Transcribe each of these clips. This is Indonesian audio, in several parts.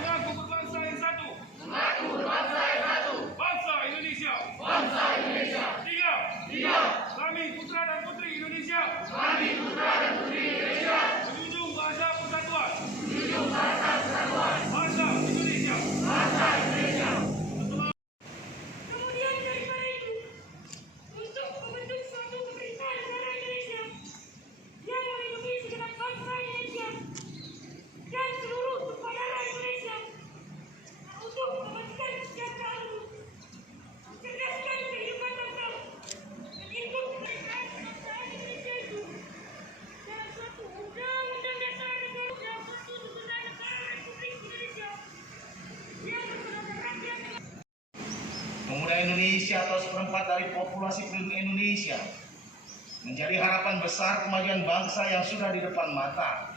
Mengaku berbangsa yang satu. Bangsa Indonesia. Tiga. Kami putra dan putri Indonesia. Menjunjung bahasa persatuan. Bahasa Indonesia. Kemudian daripada itu, untuk membentuk suatu pemerintahan negara Indonesia yang melindungi segenap bangsa Indonesia dan seluruh tumpah darah Indonesia, untuk memastikan kesejahteraan, mencerdaskan kehidupan bangsa, dan untuk pemerintahan kebangsaan Indonesia itu dalam suatu undang-undang dasar negara dan suatu tuntunan negara Republik Indonesia yang berkedaulatan rakyat. Pemuda Indonesia atau seperempat dari populasi penduduk Indonesia menjadi harapan besar kemajuan bangsa yang sudah di depan mata.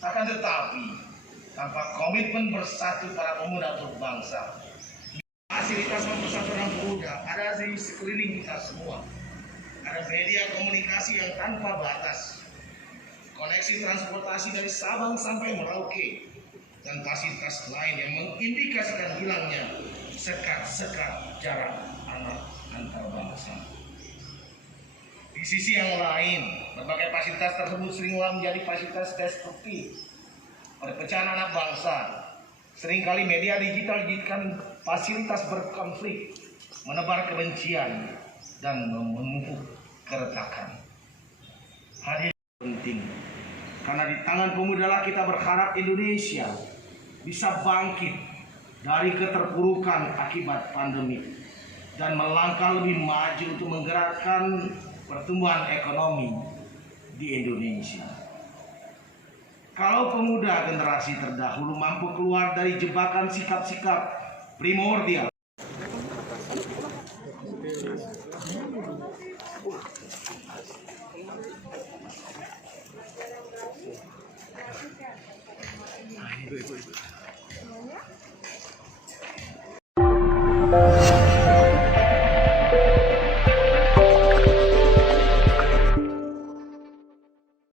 Akan tetapi, tanpa komitmen bersatu para pemuda untuk bangsa, fasilitas persatuan pemuda ada di sekeliling kita semua. Ada media komunikasi yang tanpa batas, koneksi transportasi dari Sabang sampai Merauke, dan fasilitas lain yang mengindikasikan hilangnya sekat-sekat jarak antar bangsa. Di sisi yang lain, berbagai fasilitas tersebut seringlah menjadi fasilitas destruktif. Perpecahan anak bangsa, seringkali media digital dijadikan fasilitas berkonflik, menebar kebencian, dan memupuk keretakan. Hadirin penting, karena di tangan pemuda kita berharap Indonesia bisa bangkit dari keterpurukan akibat pandemi dan melangkah lebih maju untuk menggerakkan pertumbuhan ekonomi di Indonesia. Kalau pemuda generasi terdahulu mampu keluar dari jebakan sikap-sikap primordial, Ibu.